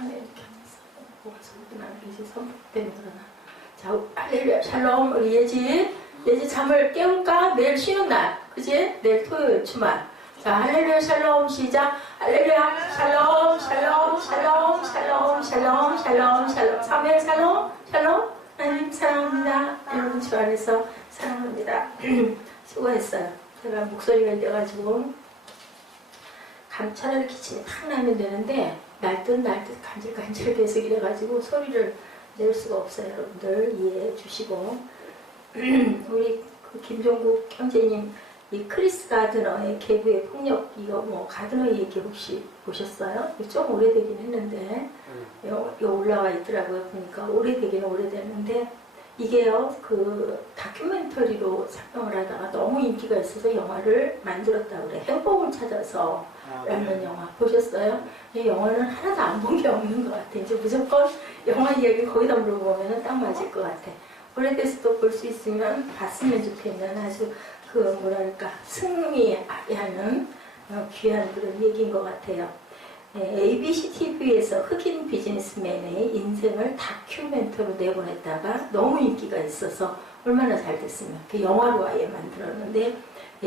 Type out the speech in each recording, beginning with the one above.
안에 이렇게 하면서 뭐가 소리도 나는 이제 선포 때문에 그러나. 자, 할렐루야, 샬롬. 우리 예지 잠을 깨울까? 내일 쉬는 날, 그지? 내일 토요일 주말. 자, 할렐루야, 샬롬. 시작. 할렐루야, 샬롬, 샬롬, 샬롬, 샬롬, 샬롬, 샬롬, 샬롬. 사무엘 샬롬, 샬롬. 하나님 사랑합니다. 여러분 주 안에서 사랑합니다. 수고했어요. 제가 목소리가 이래가지고 차라리 기침이 탁 나면 되는데 날듯 간질간질 계속 이래가지고 소리를 낼 수가 없어요. 여러분들 이해해 주시고 우리 그 김종국 형제님 이 크리스 가드너의 계부의 폭력 이거 뭐 가드너 얘기 혹시 보셨어요? 좀 오래되긴 했는데 요 올라와 있더라고요. 보니까 오래되긴 오래됐는데 이게요 그 다큐멘터리로 촬영을 하다가 너무 인기가 있어서 영화를 만들었다고 그래. 행복을 찾아서 라는 영화 보셨어요? 이 영화는 하나도 안 본 게 없는 것 같아. 이제 무조건 영화 이야기 거기다 물어보면 딱 맞을 것 같아. 오래돼서도 볼 수 있으면 봤으면 좋겠는 아주 그 뭐랄까 승리하는 귀한 그런 얘기인 것 같아요. ABC TV에서 흑인 비즈니스맨의 인생을 다큐멘터로 내보냈다가 너무 인기가 있어서 얼마나 잘 됐으면 그 영화로 아예 만들었는데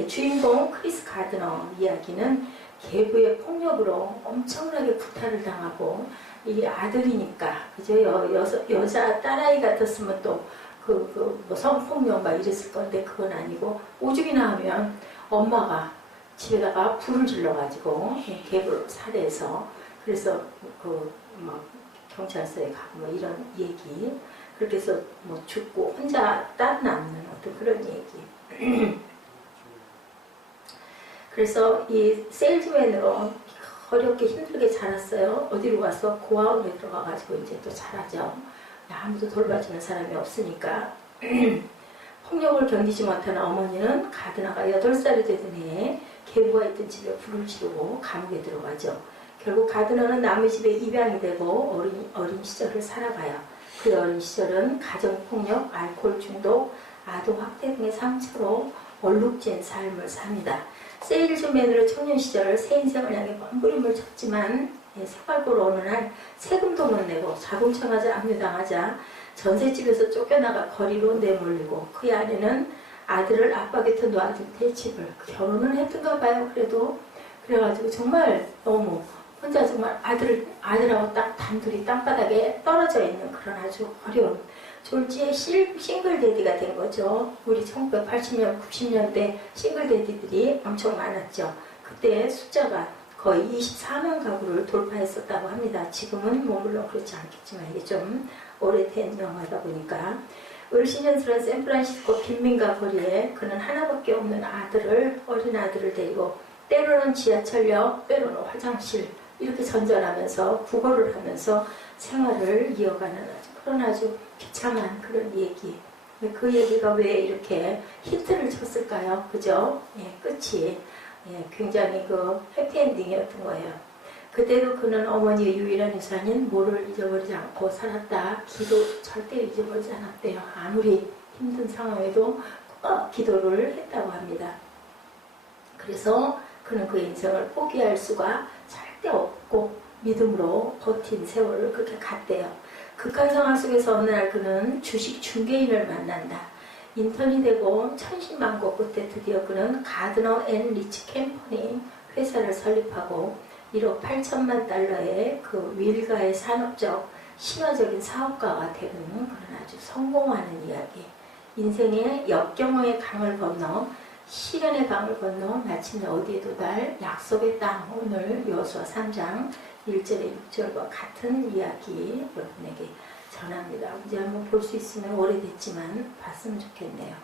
주인공 크리스 가드너 이야기는 계부의 폭력으로 엄청나게 구타를 당하고 이 아들이니까 그죠 여자 딸아이 같았으면 또 뭐 성폭력 막 이랬을 건데 그건 아니고 오죽이나 하면 엄마가 집에다가 불을 질러가지고 계부를 살해해서 그래서 막 경찰서에 가고 뭐 이런 얘기 그렇게 해서 뭐 죽고 혼자 딸 남는 어떤 그런 얘기. 그래서 이 세일즈맨으로 어렵게 힘들게 자랐어요. 어디로 가서 고아원에 들어가가지고 이제 또 자라죠. 아무도 돌봐주는 사람이 없으니까. 폭력을 견디지 못하는 어머니는 가드너가 8살이 되던 해에 계부가 있던 집에 불을 지르고 감옥에 들어가죠. 결국 가드너는 남의 집에 입양이 되고 어린 시절을 살아가요. 그 어린 시절은 가정폭력, 알코올 중독, 아동학대 등의 상처로 얼룩진 삶을 삽니다. 세일즈맨으로 청년 시절 새 인생을 향해 몸부림을 쳤지만 생활고로 어느 날 세금도 못 내고 자동차가 압류당하자 전셋집에서 쫓겨나가 거리로 내몰리고 그의 아내는 아들을 아빠 곁에 놔둔 대집을 결혼을 했던가 봐요. 그래가지고 정말 너무 혼자 정말 아들하고 딱 단둘이 땅바닥에 떨어져 있는 그런 아주 어려운 졸지에 싱글 데디가 된 거죠. 우리 1980년, 90년대 싱글 데디들이 엄청 많았죠. 그때 숫자가 거의 24만 가구를 돌파했었다고 합니다. 지금은 뭐 물론 그렇지 않겠지만 이게 좀 오래된 영화다 보니까 을씨년스러운 샌프란시스코 빈민가 거리에 그는 하나밖에 없는 어린 아들을 데리고 때로는 지하철역, 때로는 화장실 이렇게 전전하면서 구걸을 하면서 생활을 이어가는 그런 아주 비참한 그런 얘기. 그 얘기가 왜 이렇게 히트를 쳤을까요? 그죠? 끝이 굉장히 해피엔딩이었던 거예요. 그때도 그는 어머니의 유일한 유산인 모를 잊어버리지 않고 살았다. 기도 절대 잊어버리지 않았대요. 아무리 힘든 상황에도 기도를 했다고 합니다. 그래서 그는 그 인생을 포기할 수가 절대 없고 믿음으로 버틴 세월을 그렇게 갔대요. 극한 상황 속에서 어느 날 그는 주식 중개인을 만난다. 인턴이 되고 천신만고 끝에 드디어 그는 가드너 앤 리치 캠퍼니 회사를 설립하고 1억 8천만 달러의 그 밀가의 산업적 신화적인 사업가가 되는 그런 아주 성공하는 이야기. 인생의 역경의 강을 건너 시련의 강을 건너 마침내 어디에 도달 약속의 땅. 오늘 여호수아 3장 1절에 6절과 같은 이야기 여러분에게 전합니다. 이제 한번 볼 수 있으면 오래됐지만 봤으면 좋겠네요.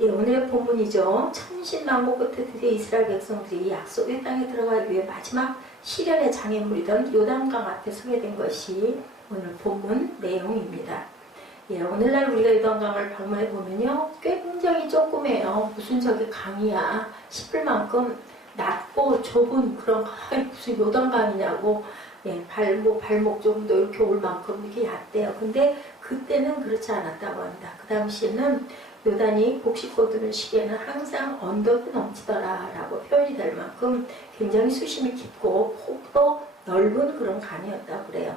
오늘의 본문이죠. 천신만고 끝에 드디어 이스라엘 백성들이 약속의 땅에 들어가기 위해 마지막 시련의 장애물이던 요단강 앞에 서게 된 것이 오늘 본문 내용입니다. 오늘날 우리가 요단강을 방문해 보면요, 굉장히 조그매요. 무슨 저기 강이야 싶을 만큼 낮고 좁은 그런 무슨 요단강이냐고. 발목 정도 이렇게 올 만큼 이렇게 얕대요. 근데 그때는 그렇지 않았다고 합니다. 그 당시에는 요단이 곡식 거두는 시기에는 항상 언덕이 넘치더라 라고 표현이 될 만큼 굉장히 수심이 깊고 폭도 넓은 그런 강이었다고 그래요.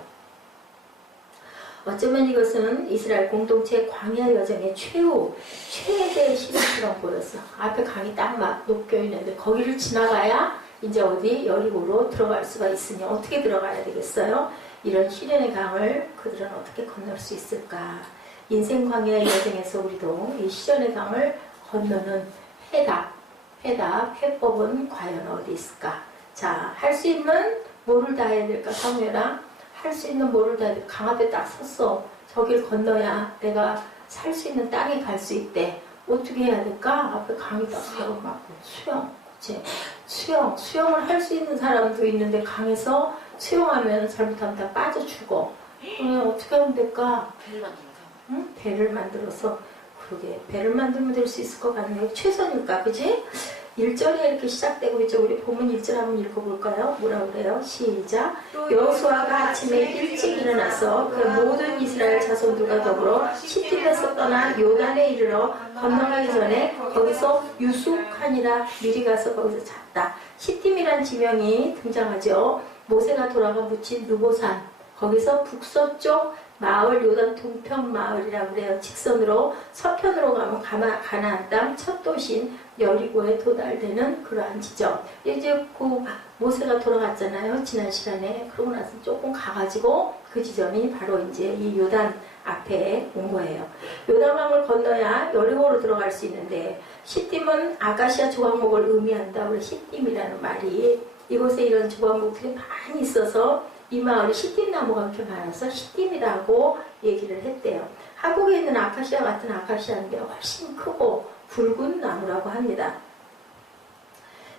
어쩌면 이것은 이스라엘 공동체 광야 여정의 최대의 시간처럼 보였어. 앞에 강이 딱 막 놓여 있는데 거기를 지나가야 이제 어디 여리고로 들어갈 수가 있으니 어떻게 들어가야 되겠어요? 이런 시련의 강을 그들은 어떻게 건널 수 있을까? 인생 광야의 여정에서 우리도 이 시련의 강을 건너는 해법은 과연 어디 있을까? 자, 할 수 있는 뭐를 다 해야 될까? 사무엘아, 할 수 있는 뭐를 다 해야 될까? 강 앞에 딱 섰어. 저길 건너야 내가 살 수 있는 땅에 갈 수 있대. 어떻게 해야 될까? 앞에 강이 딱 가로막고 수영. 그치? 수영을 할 수 있는 사람도 있는데 강에서 수영하면 잘못하면 다 빠져 죽어. 그러면 어떻게 하면 될까? 배를 만들어서. 응? 배를 만들어서. 그러게, 배를 만들면 될 수 있을 것 같네요. 최선일까, 그지? 1절에 이렇게 시작되고 있죠. 우리 본문 1절 한번 읽어볼까요? 뭐라 그래요? 시작. 여호수아가 아침에 일찍 일어나서 그 모든 이스라엘 자손들과 더불어 시팀에서 떠나 요단에 이르러 건너가기 전에 거기서 유숙하니라. 미리 가서 거기서 잤다. 시팀이란 지명이 등장하죠. 모세가 돌아가 묻힌 누보산, 거기서 북서쪽 마을, 요단 동편 마을이라고 그래요. 직선으로 서편으로 가면 가나안 땅 첫 도시인 여리고에 도달되는 그러한 지점. 이제 그 모세가 돌아갔잖아요. 지난 시간에. 그러고 나서 조금 가가지고 그 지점이 바로 이제 이 요단 앞에 온 거예요. 요단강을 건너야 여리고로 들어갈 수 있는데, 시딤은 아가시아 조각목을 의미한다. 우리 시딤이라는 말이, 이곳에 이런 조각목들이 많이 있어서 이 마을이 시딤나무가 그렇게 많아서 시딤이라고 얘기를 했대요. 한국에 있는 아카시아 같은 아카시아인데 훨씬 크고 굵은 나무라고 합니다.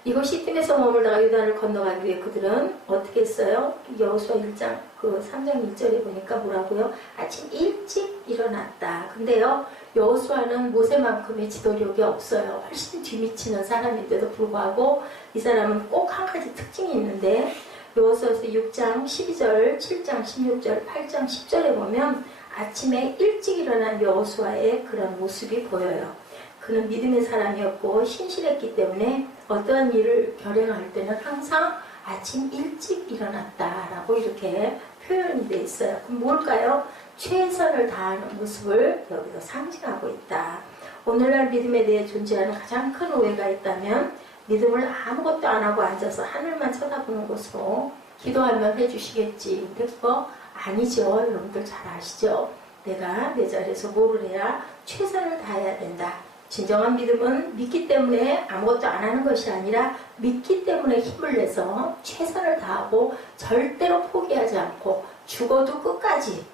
이곳 시딤에서 머물다가 요단을 건너가기 위해 그들은 어떻게 했어요? 여호수아 1장 3장 1절에 보니까 뭐라고요? 아침 일찍 일어났다. 근데요, 여호수아는 모세만큼의 지도력이 없어요. 훨씬 뒤미치는 사람인데도 불구하고 이 사람은 꼭 한 가지 특징이 있는데, 여호수아서 6장 12절, 7장 16절, 8장 10절에 보면 아침에 일찍 일어난 여호수아의 그런 모습이 보여요. 그는 믿음의 사람이었고 신실했기 때문에 어떠한 일을 결행할 때는 항상 아침 일찍 일어났다라고 이렇게 표현이 되어 있어요. 그럼 뭘까요? 최선을 다하는 모습을 여기서 상징하고 있다. 오늘날 믿음에 대해 존재하는 가장 큰 오해가 있다면, 믿음을 아무것도 안 하고 앉아서 하늘만 쳐다보는 것으로 기도하면 해주시겠지. 근데 그거 아니죠. 여러분들 잘 아시죠? 내가 내 자리에서 뭐를 해야 최선을 다해야 된다. 진정한 믿음은 믿기 때문에 아무것도 안 하는 것이 아니라 믿기 때문에 힘을 내서 최선을 다하고 절대로 포기하지 않고 죽어도 끝까지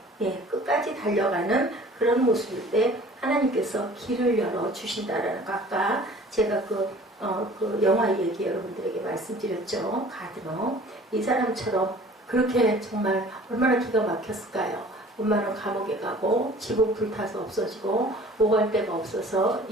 달려가는 그런 모습일 때 하나님께서 길을 열어주신다라는 거, 아까 제가 그 영화 얘기 여러분들에게 말씀드렸죠. 가드너. 이 사람처럼 그렇게 정말 얼마나 기가 막혔을까요? 엄마는 감옥에 가고 집은 불타서 없어지고 오갈 데가 없어서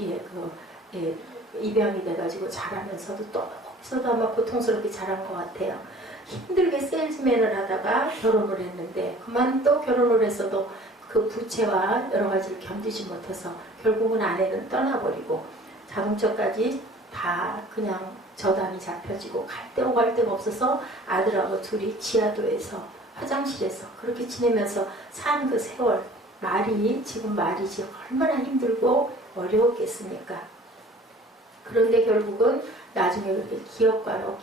입양이 돼가지고 자라면서도 또 거기서도 아마 고통스럽게 자란 것 같아요. 힘들게 세일즈맨을 하다가 결혼을 했는데, 그만 또 결혼을 했어도 그 부채와 여러 가지를 견디지 못해서 결국은 아내는 떠나버리고 자동차까지 다 그냥 저당이 잡혀지고 갈 데가 없어서 아들하고 둘이 지하도에서 화장실에서 그렇게 지내면서 산 그 세월, 지금 말이지 얼마나 힘들고 어려웠겠습니까? 그런데 결국은 나중에 그렇게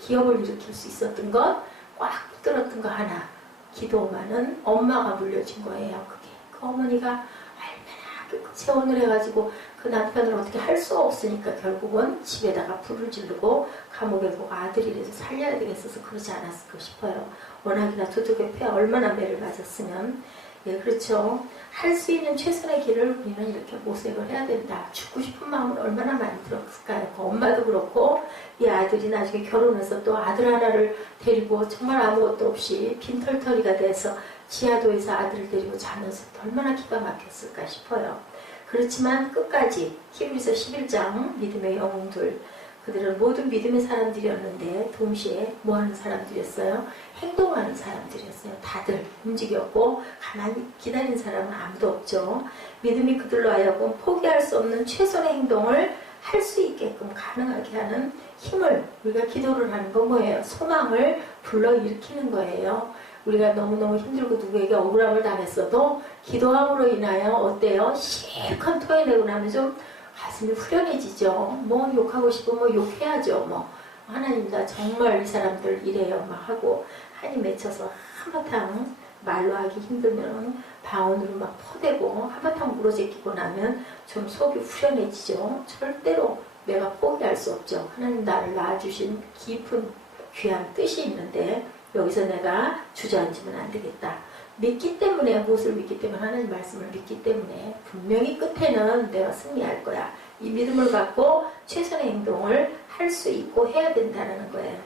기업을 일으킬 수 있었던 것, 꽉 붙들었던 거 하나, 기도만은 엄마가 물려준 거예요. 그 어머니가 얼마나 세원을 해가지고 그 남편을 어떻게 할 수가 없으니까 결국은 집에다가 불을 지르고 감옥에 보고 아들이라도 살려야 되겠어서 그러지 않았을까 싶어요. 워낙이나 도둑의 폐 얼마나 매를 맞았으면. 그렇죠. 할 수 있는 최선의 길을 우리는 이렇게 모색을 해야 된다. 죽고 싶은 마음은 얼마나 많이 들었을까요? 그 엄마도 그렇고 이 아들이 나중에 결혼해서 또 아들 하나를 데리고 정말 아무것도 없이 빈털터리가 돼서 지하도에서 아들을 데리고 자면서 얼마나 기가 막혔을까 싶어요. 그렇지만 끝까지 히브리서 11장 믿음의 영웅들, 그들은 모든 믿음의 사람들이었는데 동시에 뭐하는 사람들이었어요? 행동하는 사람들이었어요. 다들 움직였고 가만히 기다린 사람은 아무도 없죠. 믿음이 그들로 하여금 포기할 수 없는 최선의 행동을 할 수 있게끔 가능하게 하는 힘을, 우리가 기도를 하는 건 뭐예요? 소망을 불러일으키는 거예요. 우리가 너무너무 힘들고 누구에게 억울함을 당했어도 기도함으로 인하여 어때요? 실컷 토해내고 나면 좀 가슴이 후련해지죠. 뭐 욕하고 싶으면 뭐 욕해야죠. 뭐 하나님 나 정말 이 사람들 이래요 막 하고 한이 맺혀서 한바탕 말로 하기 힘들면 방언으로 막 퍼대고 한바탕 물어제끼고 나면 좀 속이 후련해지죠. 절대로 내가 포기할 수 없죠. 하나님 나를 낳아주신 깊은 귀한 뜻이 있는데 여기서 내가 주저앉으면 안 되겠다. 믿기 때문에, 무엇을 믿기 때문에? 하나님 말씀을 믿기 때문에 분명히 끝에는 내가 승리할 거야. 이 믿음을 갖고 최선의 행동을 할 수 있고 해야 된다는 거예요.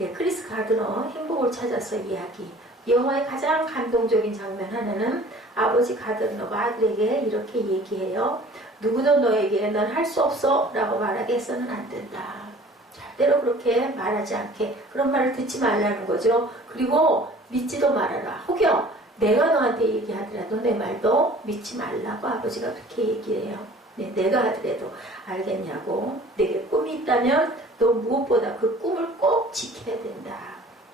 예, 크리스 가드너 행복을 찾아서 이야기. 영화의 가장 감동적인 장면 하나는 아버지 가드너가 아들에게 이렇게 얘기해요. 누구도 너에게 넌 할 수 없어 라고 말하게 해서는 안 된다. 절대로 그렇게 말하지 않게, 그런 말을 듣지 말라는 거죠. 그리고 믿지도 말아라. 혹여 내가 너한테 얘기하더라도 내 말도 믿지 말라고 아버지가 그렇게 얘기해요. 네, 내가 하더라도 알겠냐고. 내게 꿈이 있다면 너 무엇보다 그 꿈을 꼭 지켜야 된다.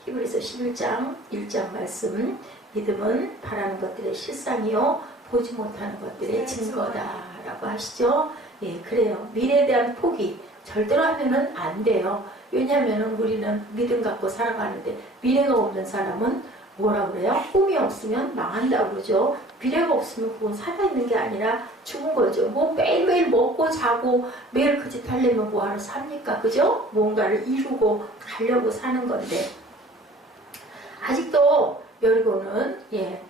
히브리서 11장 1장 말씀. 믿음은 바라는 것들의 실상이요 보지 못하는 것들의 증거다 라고 하시죠. 예, 그래요. 미래에 대한 포기 절대로 하면은 안 돼요. 왜냐하면 우리는 믿음 갖고 살아가는데 미래가 없는 사람은 뭐라 그래요? 꿈이 없으면 망한다고 그러죠. 미래가 없으면 그건 살아있는 게 아니라 죽은 거죠. 뭐 매일매일 먹고 자고 매일 그 짓 하려면 뭐하러 삽니까? 그죠? 뭔가를 이루고 가려고 사는 건데 아직도 여리고는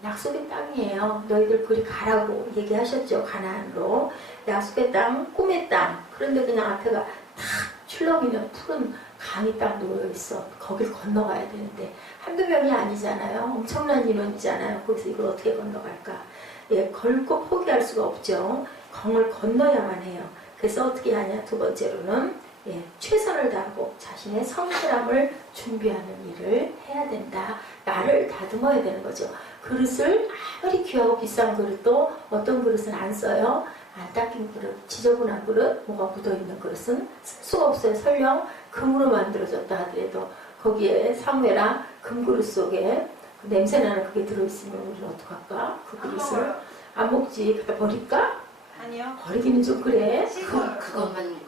약속의 땅이에요. 너희들 그리 가라고 얘기하셨죠. 가나안으로. 약속의 땅, 꿈의 땅. 그런데 그냥 앞에가 탁 출렁이는 푸른 강이 딱 놓여있어. 거길 건너가야 되는데 한두 명이 아니잖아요. 엄청난 인원이잖아요. 거기서 이걸 어떻게 건너갈까. 걸고 포기할 수가 없죠. 강을 건너야만 해요. 그래서 어떻게 하냐. 두 번째로는 최선을 다하고 자신의 성실함을 준비하는 일을 해야 된다. 나를 다듬어야 되는 거죠. 그릇을 아무리 귀하고 비싼 그릇도 어떤 그릇은 안 써요. 안 닦인 그릇, 지저분한 그릇, 뭐가 묻어있는 그릇은 쓸 수가 없어요. 설령 금으로 만들어졌다 하더라도 거기에 상회랑 금그릇 속에 그 냄새나는 그게 들어있으면 우리는 어떡할까? 그 그릇을 안 먹지. 갖다 버릴까? 아니요. 버리기는 좀 그래. 그것만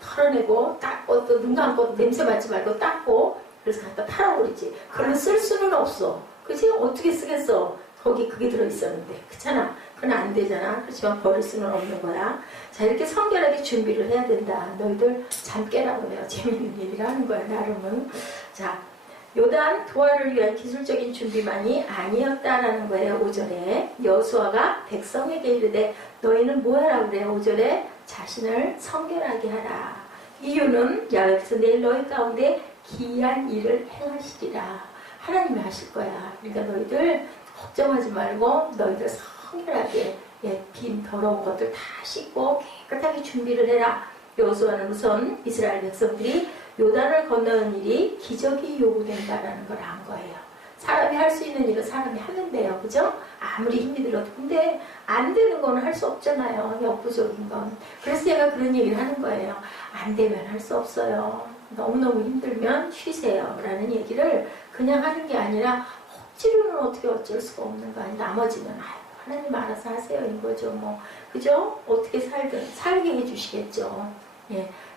털어내고 닦고 또 눈 감고 냄새 맡지 말고 닦고 그래서 갖다 털어버리지. 그걸 쓸 수는 없어. 그치? 어떻게 쓰겠어? 거기 그게 들어있었는데. 그렇잖아. 그건 안 되잖아. 그렇지만 버릴 수는 없는 거야. 자, 이렇게 성결하게 준비를 해야 된다. 너희들 잠 깨라고 해요. 재밌는 얘기를 하는 거야, 나름은. 자, 요단 도하를 위한 기술적인 준비만이 아니었다라는 거예요. 5절에 여호수아가 백성에게 이르되 너희는 뭐 하라고 그래요? 5절에 자신을 성결하게 하라. 이유는 여기서 내일 너희 가운데 기이한 일을 행하시리라. 하나님이 하실 거야. 그러니까 너희들 걱정하지 말고 너희들 성결하게 빈 더러운 것들 다 씻고 깨끗하게 준비를 해라. 여호수아는 우선 이스라엘 백성들이 요단을 건너는 일이 기적이 요구된다라는 걸 안 거예요. 사람이 할 수 있는 일은 사람이 하면 돼요. 그죠? 아무리 힘이 들어도. 근데 안 되는 거는 할 수 없잖아요. 역부족인 건. 그래서 제가 그런 얘기를 하는 거예요. 안 되면 할 수 없어요. 너무너무 힘들면 쉬세요. 라는 얘기를 그냥 하는 게 아니라 억지로는 어떻게 어쩔 수가 없는 거 아니에요. 나머지는 하나님 알아서 하세요. 이거죠. 뭐. 그죠? 어떻게 살든 살게 해주시겠죠.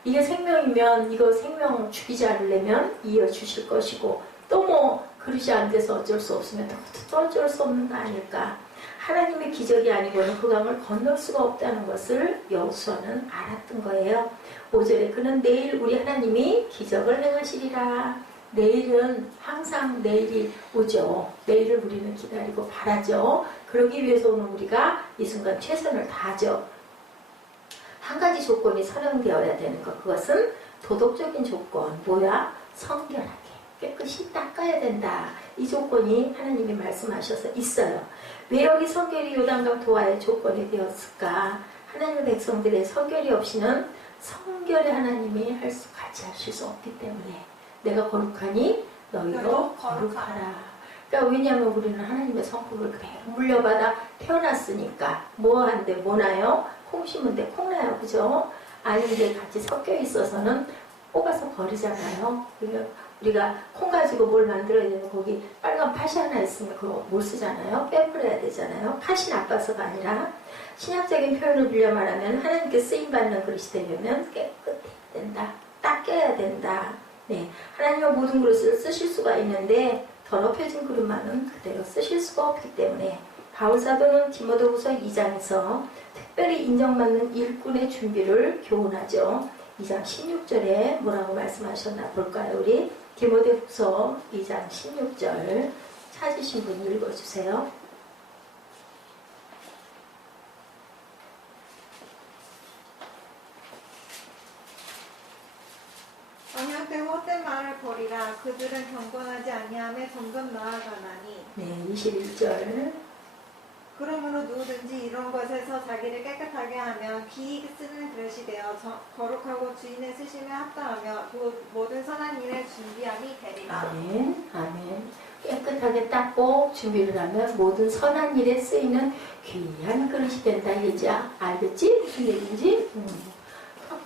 이게 생명이면 이거 생명 죽이지 않으려면 이어주실 것이고 또 뭐 그릇이 안 돼서 어쩔 수 없으면 또 어쩔 수 없는 거 아닐까. 하나님의 기적이 아니고는 그 강을 건널 수가 없다는 것을 여호수아는 알았던 거예요. 5절에 그는 내일 우리 하나님이 기적을 행하시리라. 내일은 항상 내일이 오죠. 내일을 우리는 기다리고 바라죠. 그러기 위해서 오늘 우리가 이 순간 최선을 다하죠. 한 가지 조건이 설명되어야 되는 것. 그것은 도덕적인 조건. 뭐야? 성결하게. 깨끗이 닦아야 된다. 이 조건이 하나님이 말씀하셔서 있어요. 왜 여기 성결이 요단강 도하의 조건이 되었을까? 하나님의 백성들의 성결이 없이는 성결의 하나님이 같이 하실 수 없기 때문에 내가 거룩하니 너희도 거룩하라. 그러니까 왜냐하면 우리는 하나님의 성품을 그대로 물려받아 태어났으니까 뭐 한데 뭐 나요? 콩 심은 데 콩 나요. 그죠? 아닌 게 같이 섞여 있어서는 뽑아서 버리잖아요. 그러면 우리가 콩 가지고 뭘 만들어야 되면 거기 빨간 팥이 하나 있으면 그거 못 쓰잖아요. 빼버려야 되잖아요. 팥이 나빠서가 아니라 신학적인 표현을 빌려 말하면 하나님께 쓰임받는 그릇이 되려면 깨끗해야 된다. 닦여야 된다. 네, 하나님은 모든 그릇을 쓰실 수가 있는데 더럽혀진 그릇만은 그대로 쓰실 수가 없기 때문에 바울 사도는 디모데후서 2장에서 특별히 인정받는 일꾼의 준비를 교훈하죠. 2장 16절에 뭐라고 말씀하셨나 볼까요? 우리 디모데후서 2장 16절 찾으신 분 읽어주세요. 언약되 헛된 말을 버리라. 그들은 경건하지 아니하며 점점 나아가나니. 네, 21절. 그러므로 누구든지 이런 것에서 자기를 깨끗하게 하면 귀히 쓰는 그릇이 되어 거룩하고 주인의 쓰심에 합당하며 곧 모든 선한 일에 준비함이 되리라. 아멘, 아멘. 깨끗하게 닦고 준비를 하면 모든 선한 일에 쓰이는 귀한 그릇이 된다 이제야. 알겠지? 무슨 얘기인지?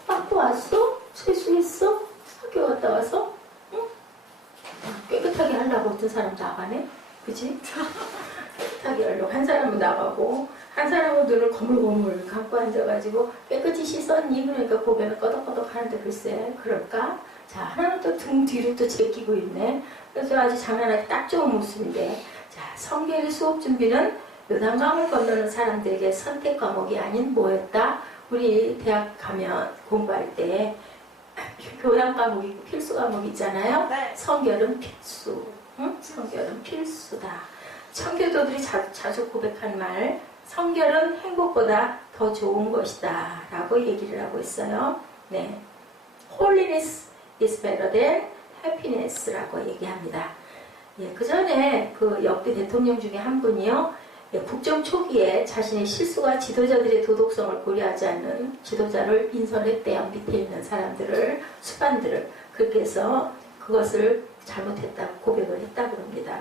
닦고 왔어? 세수했어? 학교 갔다 와서? 응? 깨끗하게 하려고 어떤 사람 나가네? 그치? 깨끗하게 하려고 한 사람은 나가고 한 사람은 눈을 거물거물 감고 앉아가지고 깨끗이 씻었니? 그러니까 고개를 끄덕끄덕 하는데 글쎄 그럴까? 자, 하나는 또 등 뒤로 또 제끼고 있네. 그래서 아주 장난하기 딱 좋은 모습인데, 자, 성경의 수업 준비는 요단강을 건너는 사람들에게 선택 과목이 아닌 뭐였다? 우리 대학 가면 공부할 때 교양 과목이 필수 과목 있잖아요. 네. 성결은 필수. 응? 성결은 필수다. 청교도들이 자주 고백한 말, 성결은 행복보다 더 좋은 것이다 라고 얘기를 하고 있어요. 네, Holiness is better than happiness 라고 얘기합니다. 예, 그 전에 그 역대 대통령 중에 한 분이요, 예, 국정 초기에 자신의 실수가 지도자들의 도덕성을 고려하지 않는 지도자를 인선했대요. 밑에 있는 사람들을, 수반들을. 그렇게 해서 그것을 잘못했다고 고백을 했다고 합니다.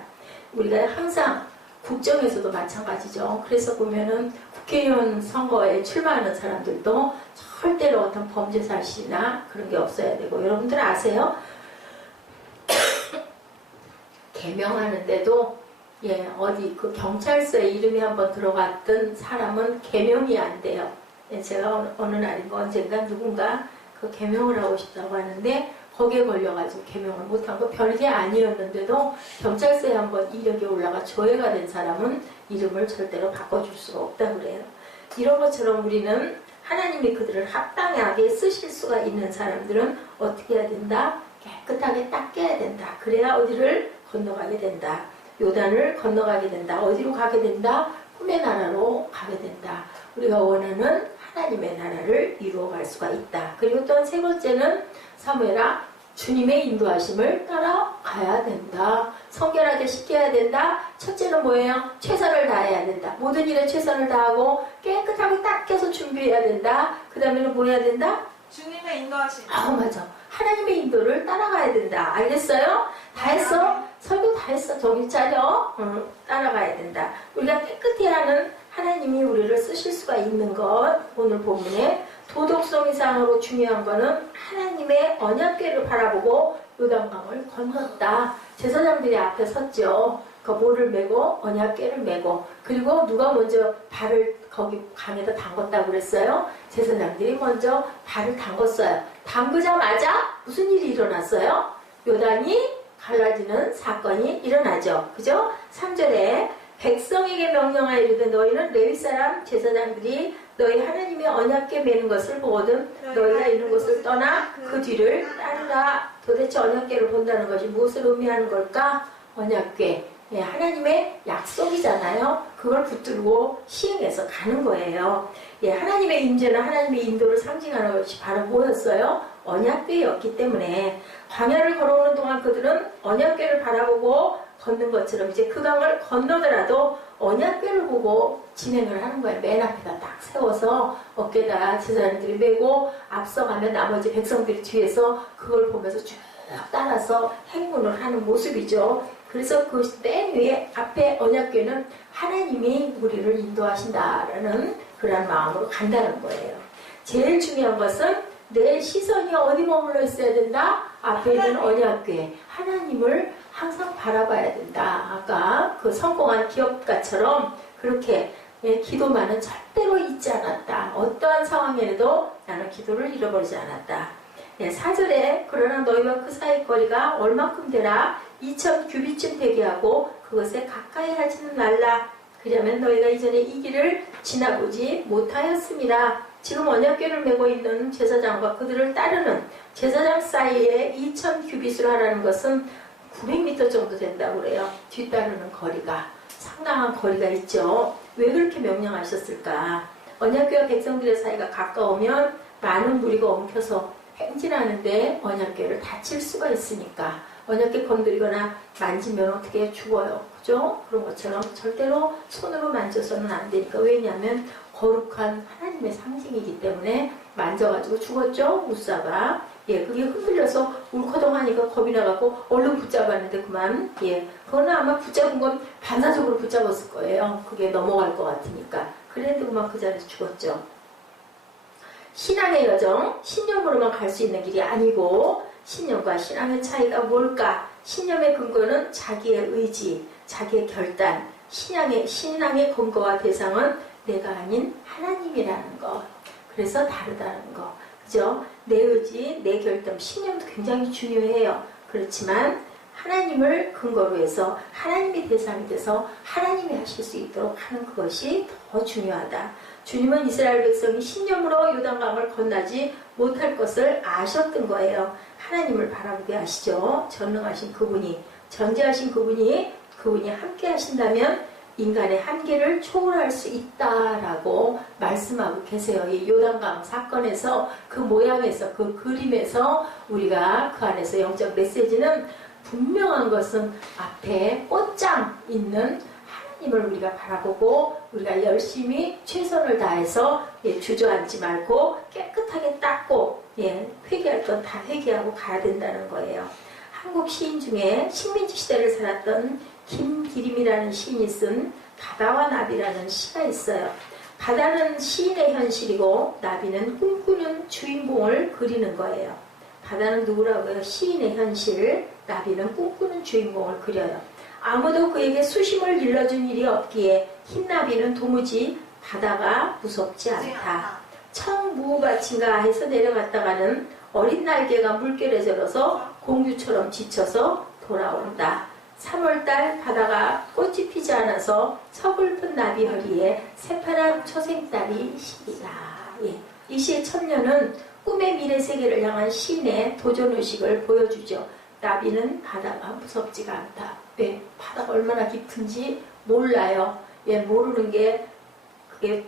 우리가 항상 국정에서도 마찬가지죠. 그래서 보면은 국회의원 선거에 출마하는 사람들도 절대로 어떤 범죄 사실이나 그런 게 없어야 되고, 여러분들 아세요? 개명하는데도 예, 어디 그 경찰서에 이름이 한번 들어갔던 사람은 개명이 안 돼요. 예, 제가 어느 날인가 언젠가 누군가 그 개명을 하고 싶다고 하는데 거기에 걸려가지고 개명을 못한 거 별게 아니었는데도 경찰서에 한번 이력이 올라가 조회가 된 사람은 이름을 절대로 바꿔줄 수가 없다고 그래요. 이런 것처럼 우리는 하나님이 그들을 합당하게 쓰실 수가 있는 사람들은 어떻게 해야 된다? 깨끗하게 닦여야 된다. 그래야 어디를 건너가게 된다. 요단을 건너가게 된다. 어디로 가게 된다? 꿈의 나라로 가게 된다. 우리가 원하는 하나님의 나라를 이루어갈 수가 있다. 그리고 또 세 번째는 사무엘아, 주님의 인도하심을 따라가야 된다. 성결하게 시켜야 된다. 첫째는 뭐예요? 최선을 다해야 된다. 모든 일에 최선을 다하고 깨끗하게 닦여서 준비해야 된다. 그 다음에는 뭐 해야 된다? 주님의 인도하심. 맞아. 하나님의 인도를 따라가야 된다. 알겠어요? 다 했어? 설교 다 했어. 정신 차려. 따라가야 된다. 우리가 깨끗히 하는 하나님이 우리를 쓰실 수가 있는 것, 오늘 본문에 도덕성 이상으로 중요한 거는 하나님의 언약궤를 바라보고 요단강을 건넜다. 제사장들이 앞에 섰죠. 그 모를 메고 언약궤를 메고, 그리고 누가 먼저 발을 거기 강에다 담궜다고 그랬어요? 제사장들이 먼저 발을 담궜어요. 담그자마자 무슨 일이 일어났어요? 요단이 갈라지는 사건이 일어나죠. 그죠? 3절에 백성에게 명령하여 이르되 너희는 레위 사람 제사장들이 너희 하나님의 언약궤 매는 것을 보거든 너희가 있는 곳을 떠나 그 뒤를 따르라. 도대체 언약궤를 본다는 것이 무엇을 의미하는 걸까? 언약궤, 예, 하나님의 약속이잖아요. 그걸 붙들고 시행해서 가는 거예요. 예, 하나님의 임재나 하나님의 인도를 상징하는 것이 바로 뭐였어요? 언약궤였기 때문에 광야를 걸어오는 동안 그들은 언약궤를 바라보고 걷는 것처럼 이제 그 강을 건너더라도 언약궤를 보고 진행을 하는 거예요. 맨 앞에다 딱 세워서 어깨다 제사장들이 메고 앞서가면 나머지 백성들이 뒤에서 그걸 보면서 쭉 따라서 행군을 하는 모습이죠. 그래서 그 맨 위에 앞에 언약궤는 하나님이 우리를 인도하신다라는 그런 마음으로 간다는 거예요. 제일 중요한 것은 내 시선이 어디 머물러 있어야 된다? 앞에 있는 언약궤 하나님을 항상 바라봐야 된다. 아까 그 성공한 기업가처럼 그렇게 기도만은 절대로 잊지 않았다. 어떠한 상황에도 나는 기도를 잃어버리지 않았다. 4절에 그러나 너희와 그 사이 거리가 얼만큼 되라 2000 규빗쯤 되게 하고 그것에 가까이 하지는 말라. 그러면 너희가 이전에 이 길을 지나보지 못하였습니다. 지금 언약궤를 메고 있는 제사장과 그들을 따르는 제사장 사이에 2000 규빗으로 하라는 것은 900m 정도 된다고 그래요. 뒤따르는 거리가 상당한 거리가 있죠. 왜 그렇게 명령하셨을까? 언약궤와 백성들의 사이가 가까우면 많은 무리가 엉켜서 행진하는데 언약궤를 다칠 수가 있으니까 언약궤 건드리거나 만지면 어떻게 죽어요. 그죠? 그런 것처럼 절대로 손으로 만져서는 안 되니까. 왜냐하면 거룩한 하나님의 상징이기 때문에 만져가지고 죽었죠. 우사가. 그게 흔들려서 울커덩하니까 겁이 나갖고 얼른 붙잡았는데 그만. 그거는 아마 붙잡은 건 반사적으로 붙잡았을 거예요. 그게 넘어갈 것 같으니까. 그래도 그만 그 자리에서 죽었죠. 신앙의 여정, 신념으로만 갈 수 있는 길이 아니고 신념과 신앙의 차이가 뭘까? 신념의 근거는 자기의 의지, 자기의 결단, 신앙의 근거와 대상은 내가 아닌 하나님이라는 것. 그래서 다르다는 것. 그죠? 내 의지, 내 결단, 신념도 굉장히 중요해요. 그렇지만 하나님을 근거로 해서 하나님의 대상이 돼서 하나님이 하실 수 있도록 하는 그것이 더 중요하다. 주님은 이스라엘 백성이 신념으로 요단강을 건너지 못할 것을 아셨던 거예요. 하나님을 바라보게 하시죠. 전능하신 그분이, 전지하신 그분이 함께 하신다면 인간의 한계를 초월할 수 있다라고 말씀하고 계세요. 이 요단강 사건에서 그 모양에서 그 그림에서 우리가 그 안에서 영적 메시지는 분명한 것은 앞에 꽃장 있는 하나님을 우리가 바라보고 우리가 열심히 최선을 다해서 주저앉지 말고 깨끗하게 닦고 회개할 건 다 회개하고 가야 된다는 거예요. 한국 시인 중에 식민지 시대를 살았던 김기림이라는 시인이 쓴 바다와 나비라는 시가 있어요. 바다는 시인의 현실이고 나비는 꿈꾸는 주인공을 그리는 거예요. 바다는 누구라고요? 시인의 현실, 나비는 꿈꾸는 주인공을 그려요. 아무도 그에게 수심을 일러준 일이 없기에 흰나비는 도무지 바다가 무섭지 않다. 청무밭인가 해서 내려갔다가는 어린 날개가 물결에 절어서 공주처럼 지쳐서 돌아온다. 3월달 바다가 꽃이 피지 않아서 서글픈 나비 허리에 새파란 초생달이 시리라. 이 시의 첩려는 꿈의 미래 세계를 향한 시인의 도전의식을 보여주죠. 나비는 바다가 무섭지가 않다. 왜? 바다가 얼마나 깊은지 몰라요. 모르는 게 그게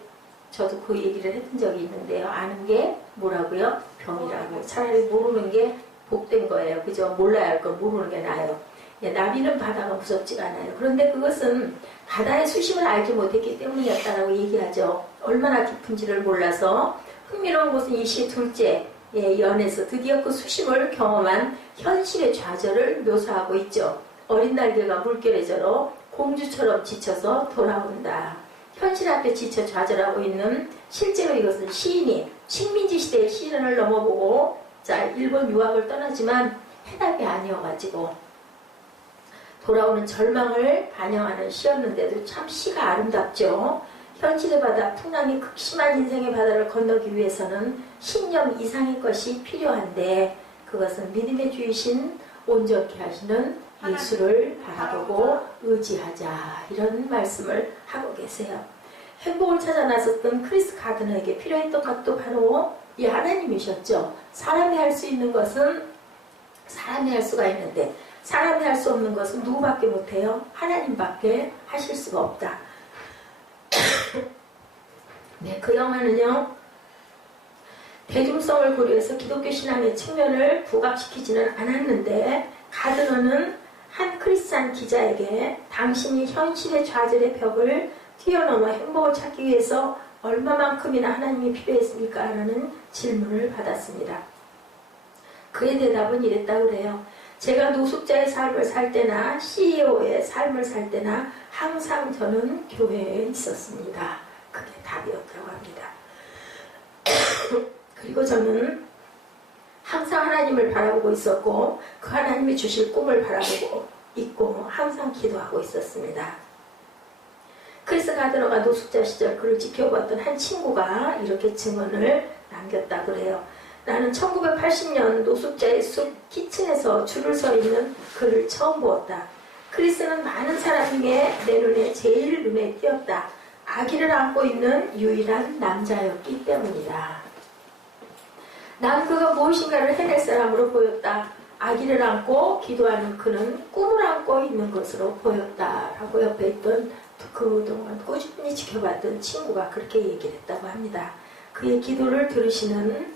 저도 그 얘기를 했던 적이 있는데요. 아는 게 뭐라고요? 병이라고. 차라리 모르는 게 복된 거예요. 그죠? 몰라야 할 거 모르는 게 나아요. 나비는 바다가 무섭지가 않아요. 그런데 그것은 바다의 수심을 알지 못했기 때문이었다라고 얘기하죠. 얼마나 깊은지를 몰라서. 흥미로운 것은 이 시의 둘째 연에서 드디어 그 수심을 경험한 현실의 좌절을 묘사하고 있죠. 어린 날개가 물결에 절어 공주처럼 지쳐서 돌아온다. 현실 앞에 지쳐 좌절하고 있는, 실제로 이것은 시인이 식민지 시대의 시련을 넘어보고 일본 유학을 떠나지만 해답이 아니어가지고 돌아오는 절망을 반영하는 시였는데도 참 시가 아름답죠. 현실의 바다, 풍랑이 극심한 인생의 바다를 건너기 위해서는 신념 이상의 것이 필요한데 그것은 믿음의 주이신 온전케 하시는 예수를 바라보고 의지하자, 이런 말씀을 하고 계세요. 행복을 찾아 나섰던 크리스 가드너에게 필요했던 것도 바로 이 하나님이셨죠. 사람이 할 수 있는 것은 사람이 할 수가 있는데 사람이 할 수 없는 것은 누구밖에 못해요? 하나님밖에 하실 수가 없다. 그 영화는요, 대중성을 고려해서 기독교 신앙의 측면을 부각시키지는 않았는데 가드너는 한 크리스찬 기자에게 당신이 현실의 좌절의 벽을 뛰어넘어 행복을 찾기 위해서 얼마만큼이나 하나님이 필요했습니까? 라는 질문을 받았습니다. 그의 대답은 이랬다고 그래요. 제가 노숙자의 삶을 살 때나 CEO의 삶을 살 때나 항상 저는 교회에 있었습니다. 그게 답이었다고 합니다. 그리고 저는 항상 하나님을 바라보고 있었고 그 하나님이 주실 꿈을 바라보고 있고 항상 기도하고 있었습니다. 크리스 가드너가 노숙자 시절 그를 지켜봤던 한 친구가 이렇게 증언을 남겼다 그래요. 나는 1980년 노숙자의 숲 키친에서 줄을 서 있는 그를 처음 보았다. 크리스는 많은 사람 중에 내 눈에 제일 눈에 띄었다. 아기를 안고 있는 유일한 남자였기 때문이다. 난 그가 무엇인가를 해낼 사람으로 보였다. 아기를 안고 기도하는 그는 꿈을 안고 있는 것으로 보였다. 라고 옆에 있던 그동안 꾸준히 지켜봤던 친구가 그렇게 얘기를 했다고 합니다. 그의 기도를 들으시는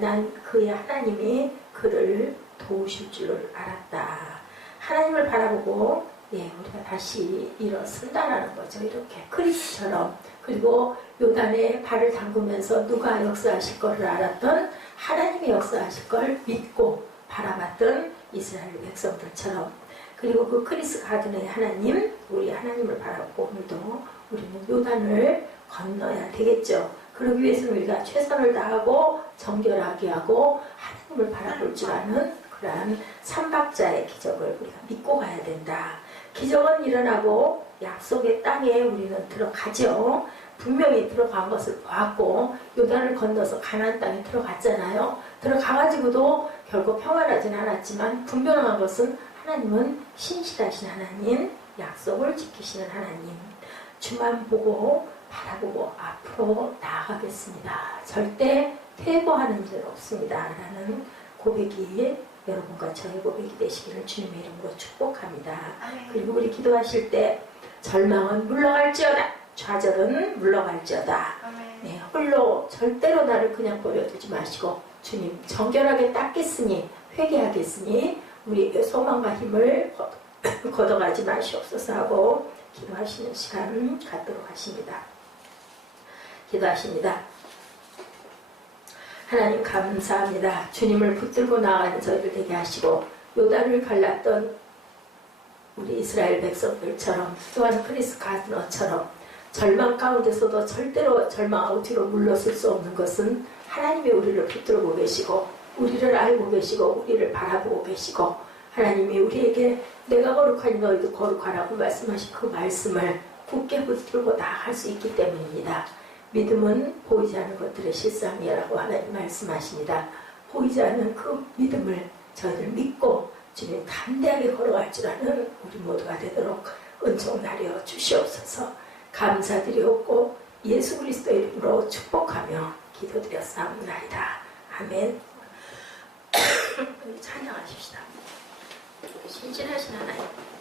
난 그의 하나님이 그를 도우실 줄 알았다. 하나님을 바라보고 우리가 다시 일어선다라는 거죠. 이렇게 크리스처럼. 그리고 요단에 발을 담그면서 누가 역사하실 것을 알았던 하나님이 역사하실 걸 믿고 바라봤던 이스라엘 백성들처럼. 그리고 그 크리스 가든의 하나님, 우리 하나님을 바라보고 오늘도 우리는 요단을 건너야 되겠죠. 그러기 위해서는 우리가 최선을 다하고 정결하게 하고 하나님을 바라볼 줄 아는 그러한 삼박자의 기적을 우리가 믿고 가야 된다. 기적은 일어나고 약속의 땅에 우리는 들어가죠. 분명히 들어간 것을 보았고 요단을 건너서 가나안 땅에 들어갔잖아요. 들어가가지고도 결국 평안하진 않았지만 분명한 것은 하나님은 신실하신 하나님, 약속을 지키시는 하나님. 주만 보고 바라보고 앞으로 나아가겠습니다. 절대 퇴보하는 일 없습니다. 라는 고백이 여러분과 저의 고백이 되시기를 주님의 이름으로 축복합니다. 그리고 우리 기도하실 때 절망은 물러갈지어다. 좌절은 물러갈지어다. 네, 홀로 절대로 나를 그냥 버려두지 마시고 주님 정결하게 닦겠으니 회개하겠으니 우리에게 소망과 힘을 걷어가지 마시옵소서 하고 기도하시는 시간을 갖도록 하십니다. 기도하십니다. 하나님 감사합니다. 주님을 붙들고 나아가는 저희를 되게 하시고 요단을 갈랐던 우리 이스라엘 백성들처럼 또한 크리스 가드너처럼 절망 가운데서도 절대로 절망하고 뒤로 물러설 수 없는 것은 하나님이 우리를 붙들고 계시고 우리를 알고 계시고 우리를 바라보고 계시고 하나님이 우리에게 내가 거룩하니 너희도 거룩하라고 말씀하신 그 말씀을 굳게 붙들고 나아갈 수 있기 때문입니다. 믿음은 보이지 않는 것들의 실상이라고 하나님 말씀하십니다. 보이지 않는 그 믿음을 저희들 믿고 주님 담대하게 걸어갈 줄 아는 우리 모두가 되도록 은총 나려 주시옵소서. 감사드리옵고 예수 그리스도의 이름으로 축복하며 기도드렸사옵나이다. 아멘. 찬양하십시다. 신실하신 하나님.